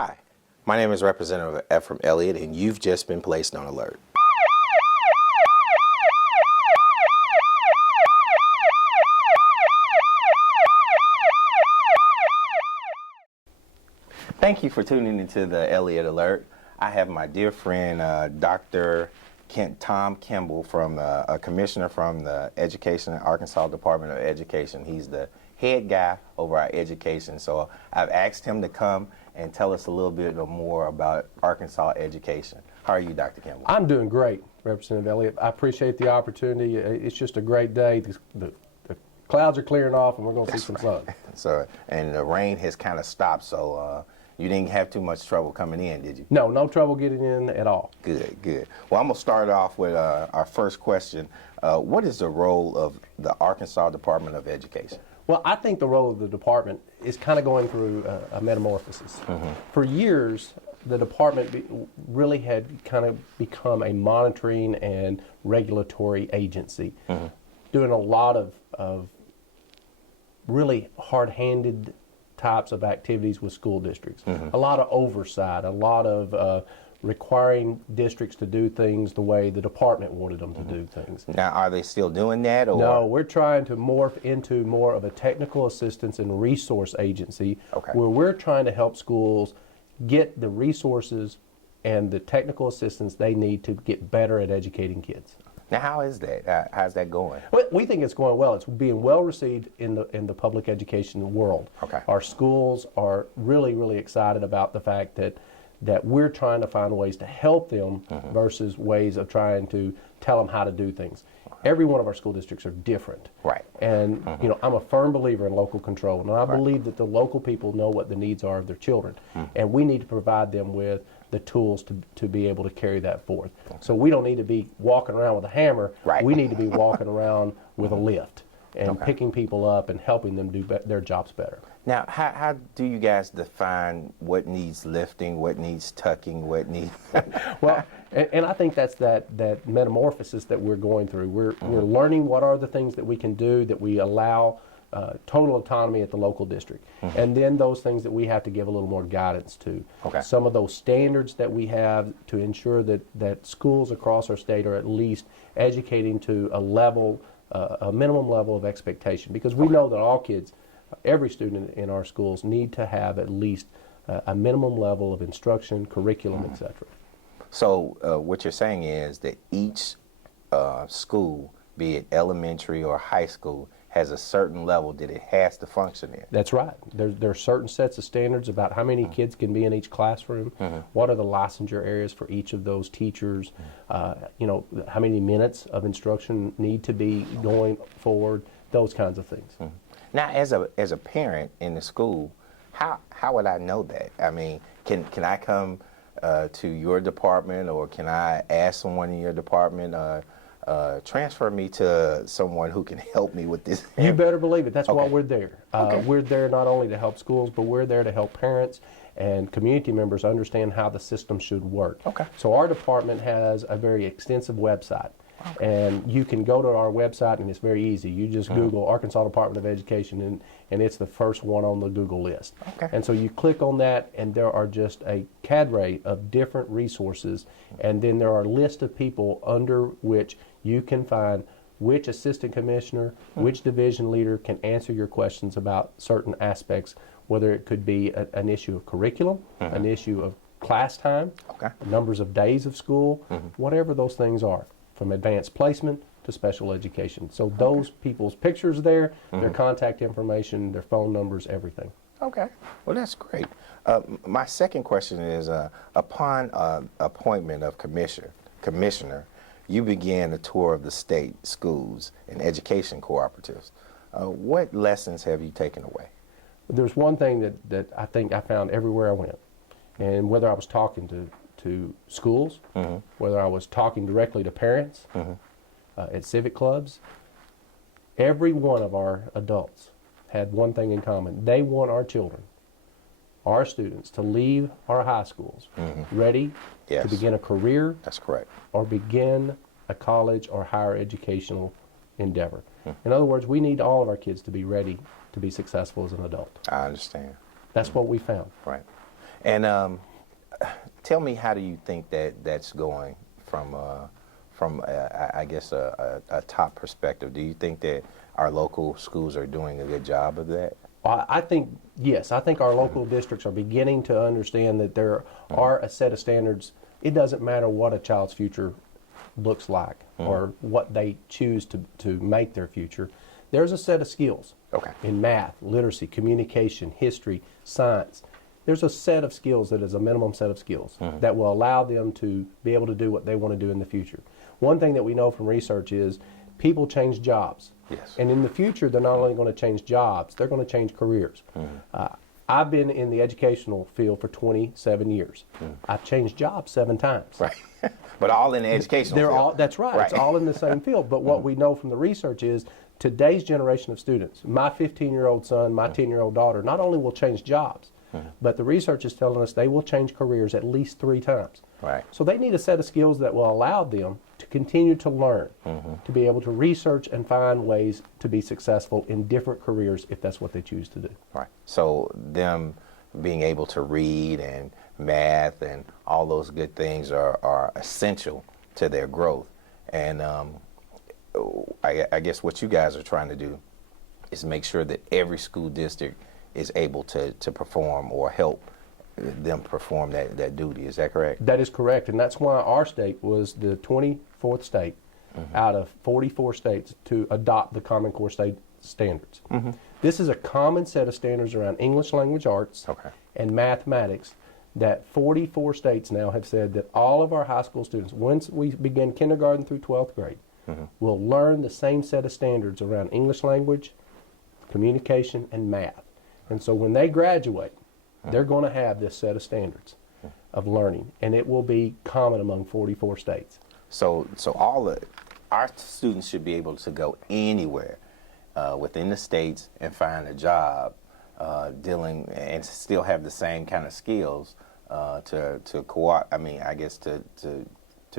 Hi, my name is Representative F from Elliott, and you've just been placed on alert. Thank you for tuning into the Elliott Alert. I have my dear friend, Dr. Tom Kimbrell, from a commissioner from the Arkansas Department of Education. He's the head guy over our education. So I've asked him to come and tell us a little bit more about Arkansas education. How are you, Dr. Kimbrell? I'm doing great, Representative Elliott. I appreciate the opportunity. It's just a great day. The clouds are clearing off, and we're going to see some sun. So, and the rain has kind of stopped, so you didn't have too much trouble coming in, did you? No trouble getting in at all. Good, good. Well, I'm going to start off with our first question. What is the role of the Arkansas Department of Education? Well, I think the role of the department is kind of going through a metamorphosis. Mm-hmm. For years, the department really had kind of become a monitoring and regulatory agency, mm-hmm. doing a lot of really hard-handed types of activities with school districts. Mm-hmm. A lot of oversight, a lot of requiring districts to do things the way the department wanted them to do things. Now, are they still doing that? Or? No, we're trying to morph into more of a technical assistance and resource agency, where we're trying to help schools get the resources and the technical assistance they need to get better at educating kids. Now, how is that? How's that going? Well, we think it's going well. It's being well received in the public education world. Okay. Our schools are really excited about the fact that we're trying to find ways to help them, mm-hmm. versus ways of trying to tell them how to do things. Every one of our school districts are different. Right. And, mm-hmm. you know, I'm a firm believer in local control, and I believe that the local people know what the needs are of their children, mm-hmm. and we need to provide them with the tools to be able to carry that forth. Okay. So we don't need to be walking around with a hammer. Right. We need to be walking around with a lift and picking people up and helping them do their jobs better. Now, how do you guys define what needs lifting, what needs tucking, what needs... Well, and I think that's that metamorphosis that we're going through. We're learning what are the things that we can do, that we allow total autonomy at the local district. Mm-hmm. And then those things that we have to give a little more guidance to. Okay. Some of those standards that we have to ensure that schools across our state are at least educating to a level, a minimum level of expectation. Because we know that all kids, every student in our schools need to have at least a minimum level of instruction, curriculum, mm-hmm. etc. So what you're saying is that each school, be it elementary or high school, has a certain level that it has to function in. That's right. There are certain sets of standards about how many mm-hmm. kids can be in each classroom, mm-hmm. what are the licensure areas for each of those teachers, mm-hmm. You know, how many minutes of instruction need to be going forward, those kinds of things. Mm-hmm. Now, as a parent in the school, how would I know that? I mean, can I come to your department, or can I ask someone in your department, transfer me to someone who can help me with this? You better believe it. That's why we're there. We're there not only to help schools, but we're there to help parents and community members understand how the system should work. Okay. So our department has a very extensive website. Okay. And you can go to our website, and it's very easy. You just mm-hmm. Google Arkansas Department of Education, and it's the first one on the Google list. Okay. And so you click on that, and there are just a cadre of different resources, and then there are a list of people under which you can find which assistant commissioner, mm-hmm. which division leader can answer your questions about certain aspects, whether it could be an issue of curriculum, mm-hmm. an issue of class time, numbers of days of school, mm-hmm. whatever those things are, from advanced placement to special education. So those people's pictures there, mm-hmm. their contact information, their phone numbers, everything. Okay. Well, that's great. My second question is, upon appointment of commissioner, you began a tour of the state schools and education cooperatives. What lessons have you taken away? There's one thing that I think I found everywhere I went, and whether I was talking to schools, mm-hmm. whether I was talking directly to parents, mm-hmm. At civic clubs, every one of our adults had one thing in common. They want our children, our students, to leave our high schools mm-hmm. ready to begin a career. That's correct. Or begin a college or higher educational endeavor. In other words, we need all of our kids to be ready to be successful as an adult. I understand. That's what we found. Right. And tell me, how do you think that that's going from I guess a top perspective? Do you think that our local schools are doing a good job of that? I think, yes. I think our local districts are beginning to understand that there are a set of standards. It doesn't matter what a child's future looks like or what they choose to make their future. There's a set of skills in math, literacy, communication, history, science. There's a set of skills that is a minimum set of skills that will allow them to be able to do what they want to do in the future. One thing that we know from research is people change jobs. Yes. And in the future, they're not only going to change jobs, they're going to change careers. I've been in the educational field for 27 years. I've changed jobs 7 times. Right. But all in the educational field. That's right. It's all in the same field. But what we know from the research is today's generation of students, my 15-year-old son, my 10-year-old daughter, not only will change jobs, but the research is telling us they will change careers at least 3 times. Right. So they need a set of skills that will allow them to continue to learn, to be able to research and find ways to be successful in different careers if that's what they choose to do. Right. So them being able to read and math and all those good things are essential to their growth. And I guess what you guys are trying to do is make sure that every school district is able to perform or help them perform that duty. Is that correct? That is correct, and that's why our state was the 24th state out of 44 states to adopt the Common Core state standards. This is a common set of standards around English language arts and mathematics that 44 states now have said that all of our high school students, once we begin kindergarten through 12th grade, will learn the same set of standards around English language, communication, and math. And so when they graduate, they're going to have this set of standards of learning, and it will be common among 44 states. So our students should be able to go anywhere within the states and find a job dealing and still have the same kind of skills to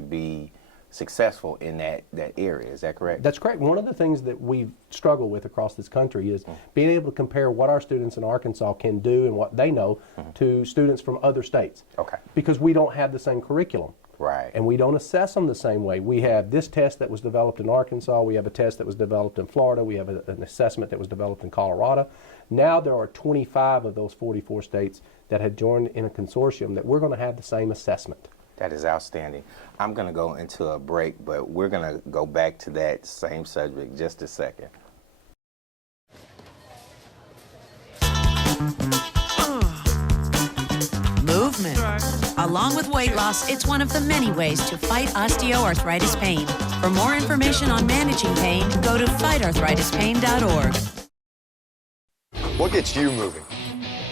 be successful in that area. Is that correct? That's correct. One of the things that we've struggled with across this country is being able to compare what our students in Arkansas can do and what they know to students from other states. Because we don't have the same curriculum. Right. And we don't assess them the same way. We have this test that was developed in Arkansas. We have a test that was developed in Florida. We have an assessment that was developed in Colorado. Now there are 25 of those 44 states that have joined in a consortium that we're going to have the same assessment. That is outstanding. I'm going to go into a break, but we're going to go back to that same subject just a second. Movement. Along with weight loss, it's one of the many ways to fight osteoarthritis pain. For more information on managing pain, go to fightarthritispain.org. What gets you moving?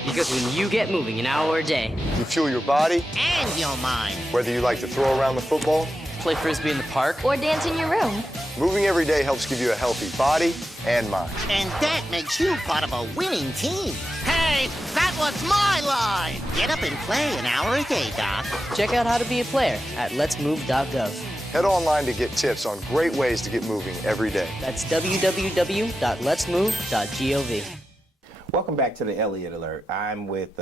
Because when you get moving an hour a day, You fuel your body, And your mind. whether you like to throw around the football. play frisbee in the park, Or dance in your room. Moving every day helps give you a healthy body and mind. And that makes you part of a winning team. Hey, that was my line. Get up and play an hour a day, Doc. check out how to be a player at letsmove.gov. Head online to get tips on great ways to get moving every day. That's www.letsmove.gov. Welcome back to the Elliott Alert. I'm with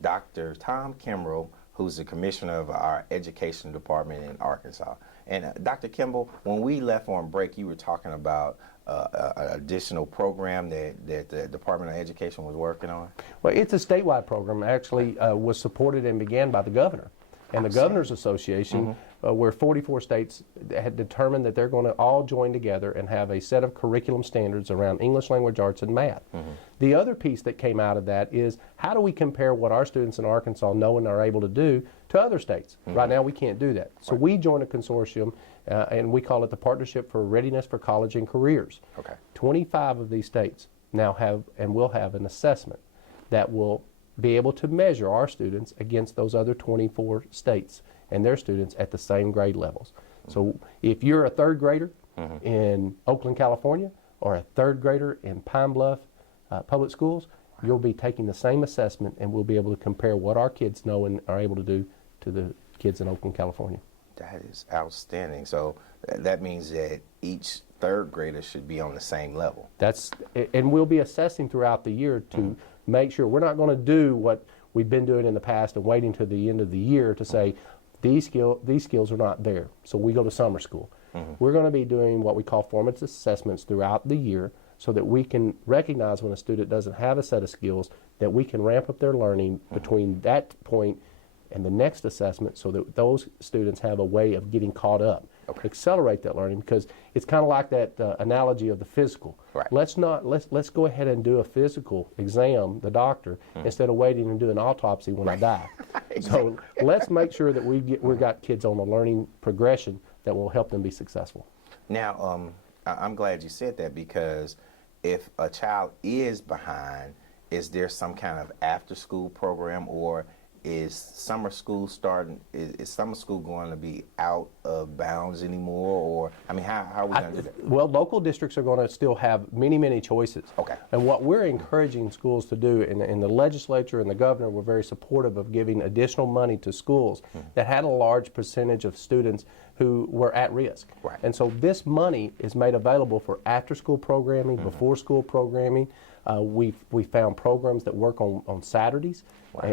Dr. Tom Kimbrell, who's the commissioner of our education department in Arkansas. And Dr. Kimbrell, when we left on break, you were talking about an additional program that the Department of Education was working on. Well, it's a statewide program. Actually, was supported and began by the governor and the Governors Association, where 44 states had determined that they're going to all join together and have a set of curriculum standards around English language arts and math. The other piece that came out of that is how do we compare what our students in Arkansas know and are able to do to other states? Right now we can't do that. So we joined a consortium and we call it the Partnership for Readiness for College and Careers. 25 of these states now have and will have an assessment that will be able to measure our students against those other 24 states and their students at the same grade levels. So if you're a third grader in Oakland, California, or a third grader in Pine Bluff Public Schools, you'll be taking the same assessment and we'll be able to compare what our kids know and are able to do to the kids in Oakland, California. That is outstanding. So that means that each third grader should be on the same level. And we'll be assessing throughout the year to make sure we're not going to do what we've been doing in the past and waiting to the end of the year to say these skills are not there. So we go to summer school. We're going to be doing what we call formative assessments throughout the year so that we can recognize when a student doesn't have a set of skills, that we can ramp up their learning between that point and the next assessment so that those students have a way of getting caught up. Accelerate that learning, because it's kind of like that analogy of the physical. Let's go ahead and do a physical exam, the doctor, instead of waiting and do an autopsy when I die. So let's make sure that we've got kids on a learning progression that will help them be successful. Now, I'm glad you said that, because if a child is behind, is there some kind of after-school program, or is summer school starting? Is summer school going to be out of bounds anymore, or I mean, how are we going to do that? Well, local districts are going to still have many choices. And what we're encouraging schools to do, and the legislature and the governor were very supportive of giving additional money to schools that had a large percentage of students who were at risk. And so this money is made available for after-school programming, before-school programming. We found programs that work on Saturdays,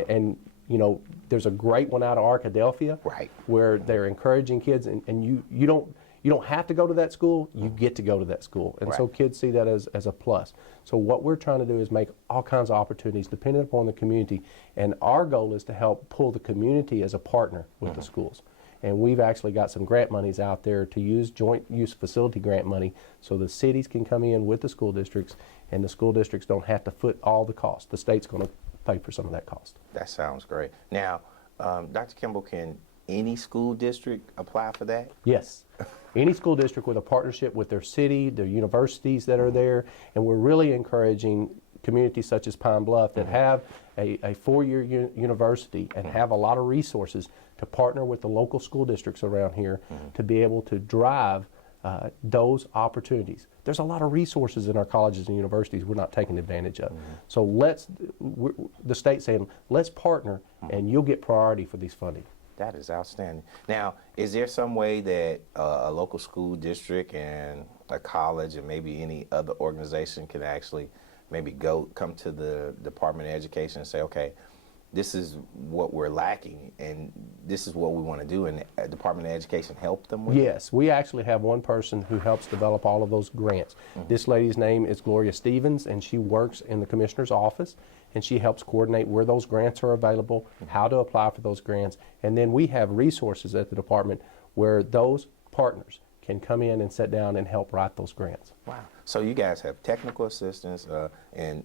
and you know, there's a great one out of Arkadelphia, where they're encouraging kids, and you don't have to go to that school, you get to go to that school. And so kids see that as a plus. So what we're trying to do is make all kinds of opportunities dependent upon the community, and our goal is to help pull the community as a partner with the schools. And we've actually got some grant monies out there to use joint use facility grant money, so the cities can come in with the school districts, and the school districts don't have to foot all the cost. The state's going to pay for some of that cost. That sounds great. Now, Dr. Kimbrell, can any school district apply for that? Yes. Any school district with a partnership with their city, their universities that are there, and we're really encouraging communities such as Pine Bluff that have a four-year university and have a lot of resources to partner with the local school districts around here to be able to drive those opportunities. There's a lot of resources in our colleges and universities we're not taking advantage of. So the state's saying, let's partner and you'll get priority for these funding. That is outstanding. Now, is there some way that a local school district and a college and maybe any other organization can actually maybe come to the Department of Education and say, okay, this is what we're lacking, and this is what we want to do, and the Department of Education help them with it? Yes, we actually have one person who helps develop all of those grants. This lady's name is Gloria Stevens, and she works in the Commissioner's office, and she helps coordinate where those grants are available, how to apply for those grants, and then we have resources at the department where those partners can come in and sit down and help write those grants. Wow. So you guys have technical assistance, and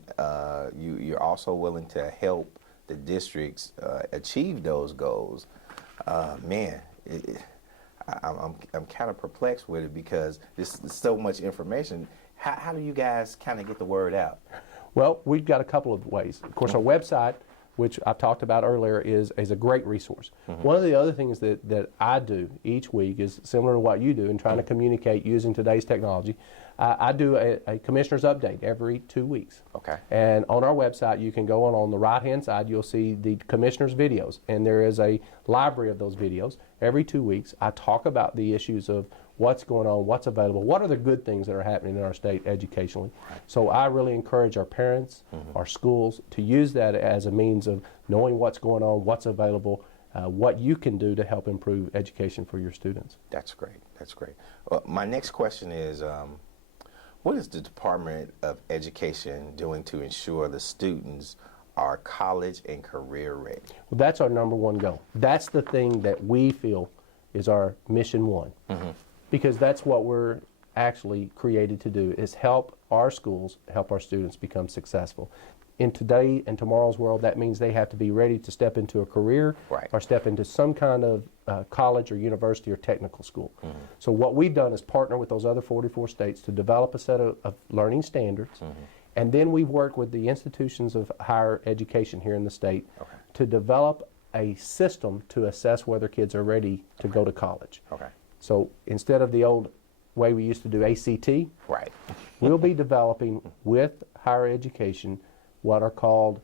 you're also willing to help the districts achieve those goals. Man, I'm kind of perplexed with it, because there's so much information. How do you guys kind of get the word out? Well, we've got a couple of ways. Of course, our website, which I talked about earlier, is a great resource. One of the other things that I do each week is similar to what you do in trying to communicate using today's technology. I do a commissioner's update every 2 weeks. And on our website, you can go on the right-hand side, you'll see the commissioner's videos, and there is a library of those videos. Every 2 weeks, I talk about the issues of what's going on, what's available, what are the good things that are happening in our state educationally. So I really encourage our parents, our schools, to use that as a means of knowing what's going on, what's available, what you can do to help improve education for your students. That's great. That's great. My next question is, what is the Department of Education doing to ensure the students are college and career ready? Well, that's our number one goal. That's the thing that we feel is our mission one. Because that's what we're actually created to do, is help our schools, help our students become successful. In today and tomorrow's world, that means they have to be ready to step into a career or step into some kind of college or university or technical school. So what we've done is partner with those other 44 states to develop a set of learning standards, and then we've worked with the institutions of higher education here in the state to develop a system to assess whether kids are ready to go to college. So instead of the old way we used to do ACT, we'll be developing with higher education what are called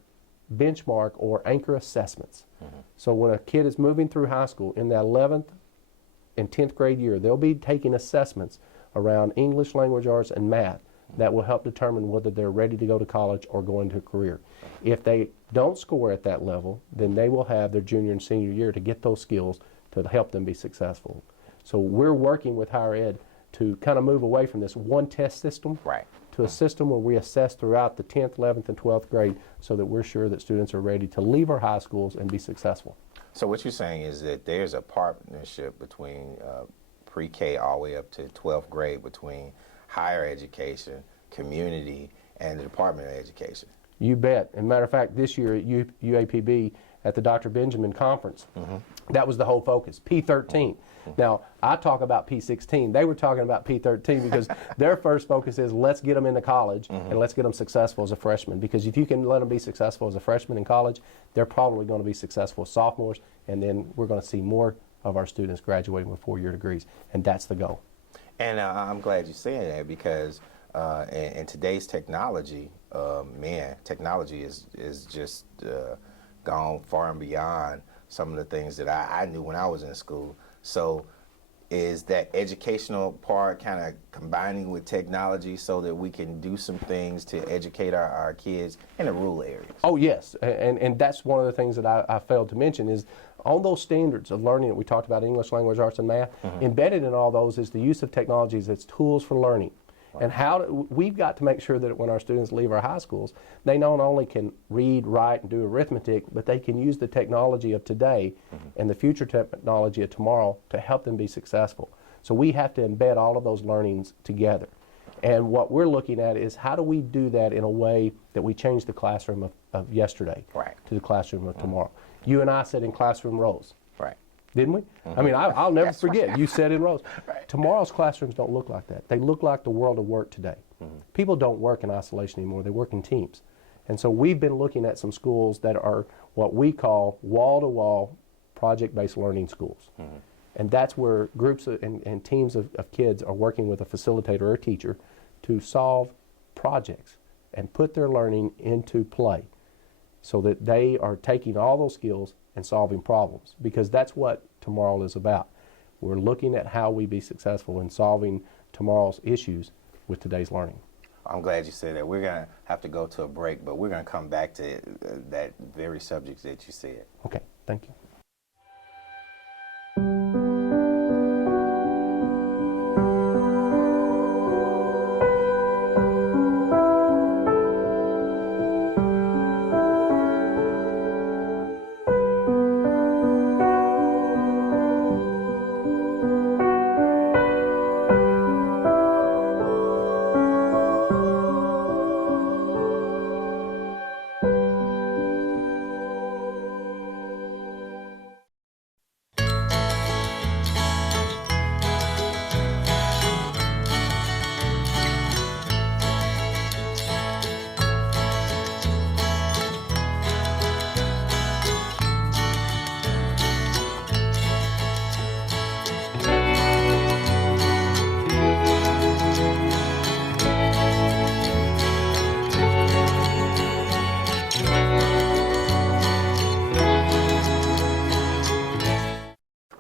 benchmark or anchor assessments. So when a kid is moving through high school in the 11th and 10th grade year, they'll be taking assessments around English, language arts, and math that will help determine whether they're ready to go to college or go into a career. If they don't score at that level, then they will have their junior and senior year to get those skills to help them be successful. So we're working with higher ed to kind of move away from this one test system to a system where we assess throughout the 10th, 11th, and 12th grade so that we're sure that students are ready to leave our high schools and be successful. So what you're saying is that there's a partnership between pre-K all the way up to 12th grade between higher education, community, and the Department of Education. You bet. As a matter of fact, this year at UAPB at the Dr. Benjamin Conference, that was the whole focus, P13. Now, I talk about P16. They were talking about P13 because their first focus is let's get them into college and let's get them successful as a freshman. Because if you can let them be successful as a freshman in college, they're probably going to be successful as sophomores, and then we're going to see more of our students graduating with 4-year degrees, and that's the goal. And I'm glad you're saying that because in today's technology, man, technology is just gone far and beyond some of the things that I knew when I was in school. So is that educational part kind of combining with technology so that we can do some things to educate our kids in the rural areas? Oh, yes, and that's one of the things that I failed to mention is on those standards of learning that we talked about, English, language, arts, and math, embedded in all those is the use of technologies as tools for learning. And we've got to make sure that when our students leave our high schools, they not only can read, write, and do arithmetic, but they can use the technology of today and the future technology of tomorrow to help them be successful. So we have to embed all of those learnings together. And what we're looking at is how do we do that in a way that we change the classroom of yesterday to the classroom of tomorrow. You and I sat in classroom rows. Didn't we? I mean, I'll never forget. You sat in rows. Tomorrow's classrooms don't look like that. They look like the world of work today. People don't work in isolation anymore. They work in teams. And so we've been looking at some schools that are what we call wall-to-wall project-based learning schools. And that's where groups and teams of kids are working with a facilitator or a teacher to solve projects and put their learning into play so that they are taking all those skills and solving problems, because that's what tomorrow is about. We're looking at how we be successful in solving tomorrow's issues with today's learning. I'm glad you said that. We're going to have to go to a break, but we're going to come back to that very subject that you said. Okay, thank you.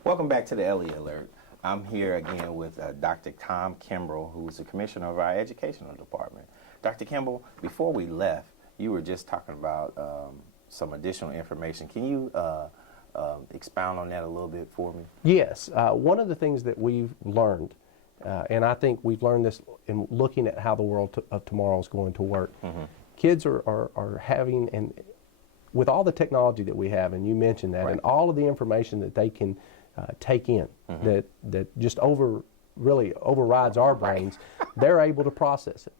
Welcome back to the Elliott Alert. I'm here again with Dr. Tom Kimbrell, who is the commissioner of our educational department. Dr. Kimbrell, before we left, you were just talking about some additional information. Can you expound on that a little bit for me? Yes. One of the things that we've learned, and I think we've learned this in looking at how the world of tomorrow is going to work, kids are having, and with all the technology that we have, and you mentioned that, and all of the information that they can take in that just really overrides our brains, they're able to process it.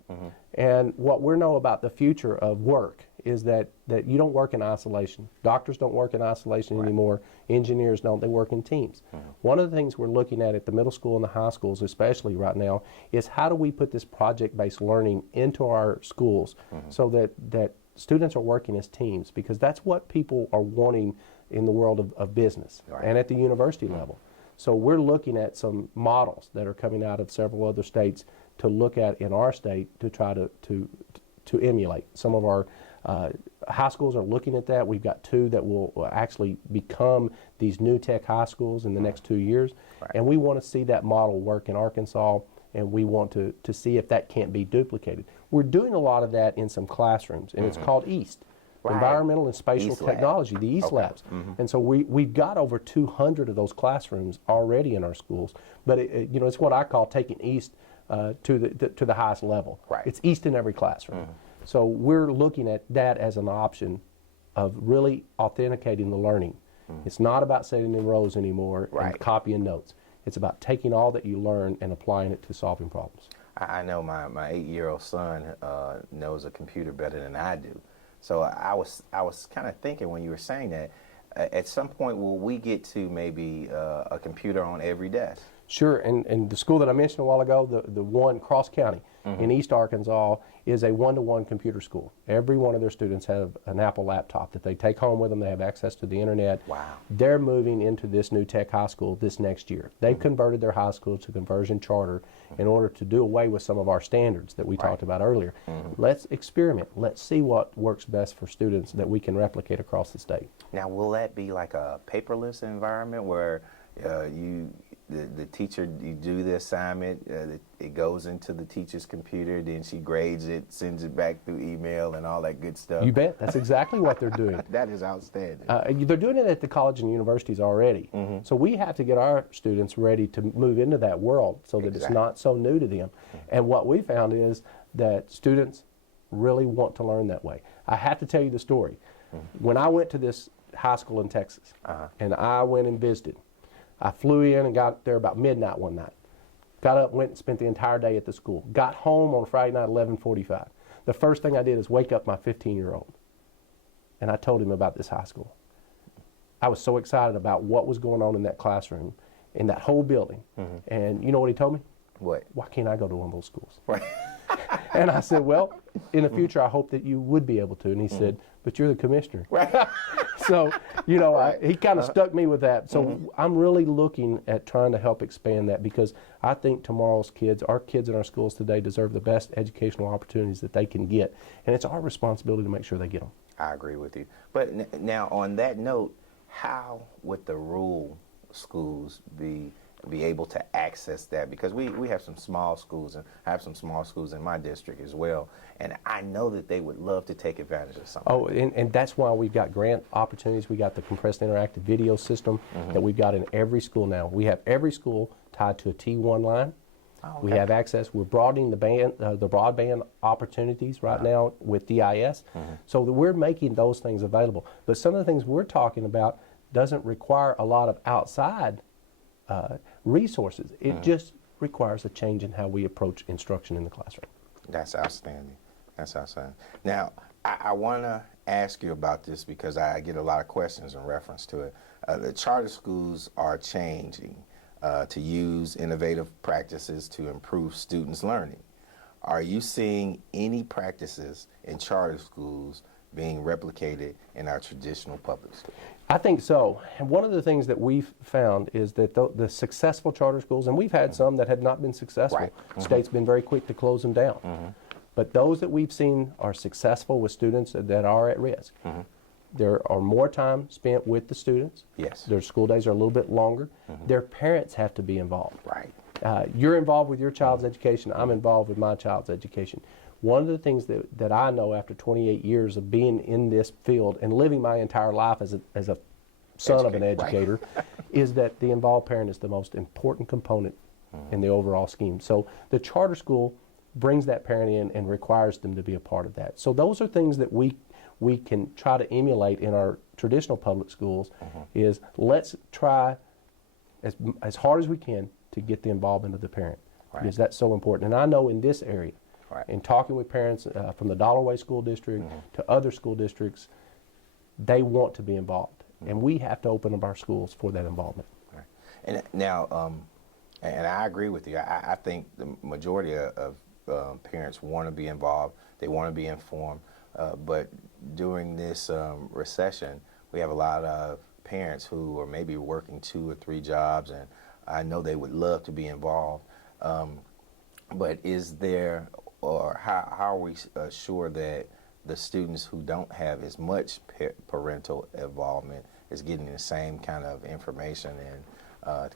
And what we know about the future of work is that you don't work in isolation. Doctors don't work in isolation anymore. Engineers don't. They work in teams. One of the things we're looking at the middle school and the high schools, especially right now, is how do we put this project-based learning into our schools so that students are working as teams, because that's what people are wanting in the world of business and at the university level. So we're looking at some models that are coming out of several other states to look at in our state to try to emulate. Some of our high schools are looking at that. We've got 2 that will actually become these new tech high schools in the next 2 years. And we want to see that model work in Arkansas and we want to see if that can't be duplicated. We're doing a lot of that in some classrooms, and it's called EAST. Right. Environmental and Spatial East Lab. Technology, the EAST Labs. And so we've got over 200 of those classrooms already in our schools. But it's what I call taking EAST to the highest level. Right. It's EAST in every classroom. So we're looking at that as an option of really authenticating the learning. It's not about sitting in rows anymore and copying notes. It's about taking all that you learn and applying it to solving problems. I know my 8-year-old son knows a computer better than I do. So I was kind of thinking when you were saying that, at some point will we get to maybe a computer on every desk? Sure, and the school that I mentioned a while ago, the one, Cross County in East Arkansas, is a one-to-one computer school. Every one of their students have an Apple laptop that they take home with them. They have access to the internet. Wow. They're moving into this new tech high school this next year. They've converted their high school to conversion charter in order to do away with some of our standards that we talked about earlier. Let's experiment. Let's see what works best for students that we can replicate across the state. Now, will that be like a paperless environment where the teacher, you do the assignment, it goes into the teacher's computer, then she grades it, sends it back through email and all that good stuff? You bet. That's exactly what they're doing. That is outstanding. They're doing it at the college and universities already. So we have to get our students ready to move into that world so that it's not so new to them. And what we found is that students really want to learn that way. I have to tell you the story. When I went to this high school in Texas, and I went and visited, I flew in and got there about midnight one night. Got up, went and spent the entire day at the school. Got home on Friday night, 11:45. The first thing I did is wake up my 15-year-old, and I told him about this high school. I was so excited about what was going on in that classroom, in that whole building. And you know what he told me? What? Why can't I go to one of those schools? Right. And I said, well, in the future, I hope that you would be able to. And he said, but you're the commissioner. Right. So, he kind of stuck me with that. So I'm really looking at trying to help expand that, because I think tomorrow's kids, our kids in our schools today, deserve the best educational opportunities that they can get. And it's our responsibility to make sure they get them. I agree with you. But now, on that note, how would the rural schools be able to access that? Because we have some small schools, and I have some small schools in my district as well, and I know that they would love to take advantage of something. Oh, and that's why we've got grant opportunities. We got the compressed interactive video system that we've got in every school now. We have every school tied to a T1 line. Oh, okay. We have access. We're broadening the broadband opportunities right now with DIS, so that we're making those things available. But some of the things we're talking about doesn't require a lot of outside resources. It just requires a change in how we approach instruction in the classroom. That's outstanding. That's outstanding. Now, I want to ask you about this because I get a lot of questions in reference to it. The charter schools are changing to use innovative practices to improve students' learning. Are you seeing any practices in charter schools being replicated in our traditional public schools? I think so. And one of the things that we've found is that the successful charter schools, and we've had some that have not been successful. Right. The state's been very quick to close them down. But those that we've seen are successful with students that are at risk. There are more time spent with the students. Yes. Their school days are a little bit longer. Their parents have to be involved. Right. You're involved with your child's education. I'm involved with my child's education. One of the things that I know after 28 years of being in this field and living my entire life as a son of an educator is that the involved parent is the most important component in the overall scheme. So the charter school brings that parent in and requires them to be a part of that. So those are things that we can try to emulate in our traditional public schools. Is let's try as hard as we can to get the involvement of the parent, because that's so important. And I know in this area, in talking with parents from the Dollarway School District to other school districts, they want to be involved. And we have to open up our schools for that involvement. Right. And now, and I agree with you. I think the majority of parents want to be involved. They want to be informed. But during this recession, we have a lot of parents who are maybe working 2 or 3 jobs, and I know they would love to be involved. But is there, or how are we sure that the students who don't have as much parental involvement is getting the same kind of information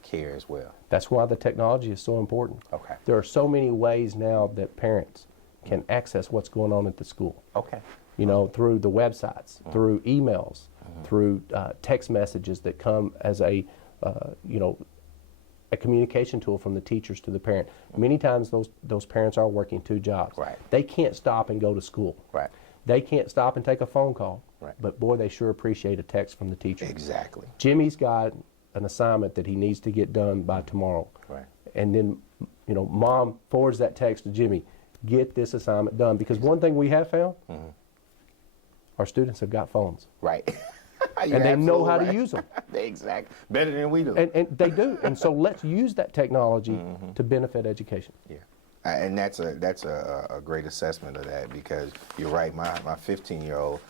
care as well. That's why the technology is so important. Okay. There are so many ways now that parents can access what's going on at the school. Okay. You know, through the websites, through emails, through text messages that come as a, you know, a communication tool from the teachers to the parent. Many times those parents are working 2 jobs. Right. They can't stop and go to school. Right. They can't stop and take a phone call. Right. But boy, they sure appreciate a text from the teacher. Exactly. Jimmy's got an assignment that he needs to get done by tomorrow. Right. And then, you know, mom forwards that text to Jimmy, get this assignment done. Because one thing we have found, our students have got phones. Right. And they know how to use them. Exactly. Better than we do. And they do. And so let's use that technology to benefit education. Yeah. And that's a great assessment of that, because you're right. My 15-year-old,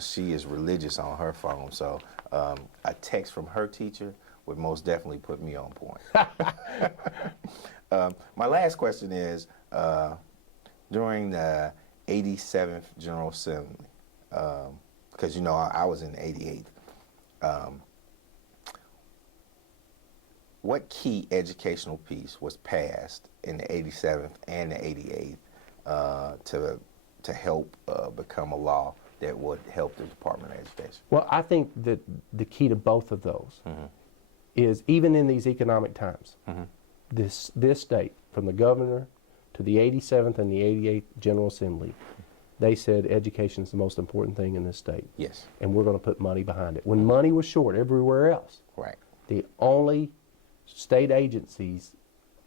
she is religious on her phone. So a text from her teacher would most definitely put me on point. My last question is, during the 87th General Assembly, because, you know, I was in the 88th, what key educational piece was passed in the 87th and the 88th to help become a law that would help the Department of Education? Well, I think that the key to both of those is, even in these economic times, this state, from the governor to the 87th and the 88th General Assembly, they said education is the most important thing in this state. Yes. And we're going to put money behind it. When money was short everywhere else, Right. the only state agencies,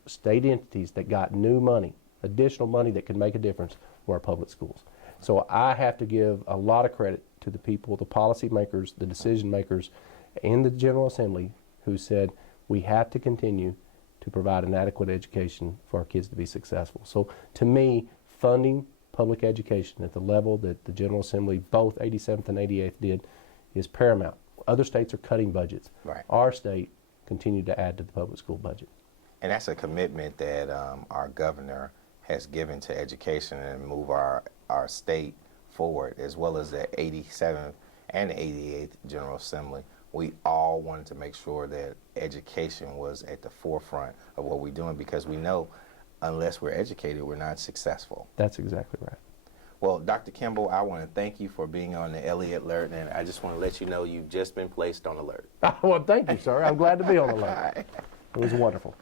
state entities that got new money, additional money that could make a difference, were our public schools. So I have to give a lot of credit to the people, the policy makers, the decision makers in the General Assembly, who said we have to continue to provide an adequate education for our kids to be successful. So to me, funding public education at the level that the General Assembly, both 87th and 88th, did is paramount. Other states are cutting budgets. Right. Our state continued to add to the public school budget. And that's a commitment that our governor has given to education and move our state forward, as well as the 87th and the 88th General Assembly. We all wanted to make sure that education was at the forefront of what we're doing, because we know unless we're educated, we're not successful. That's exactly right. Well, Dr. Kimbrell, I want to thank you for being on the ELLIOTT Alert, and I just want to let you know you've just been placed on alert. Well, thank you, sir. I'm glad to be on alert. It was wonderful.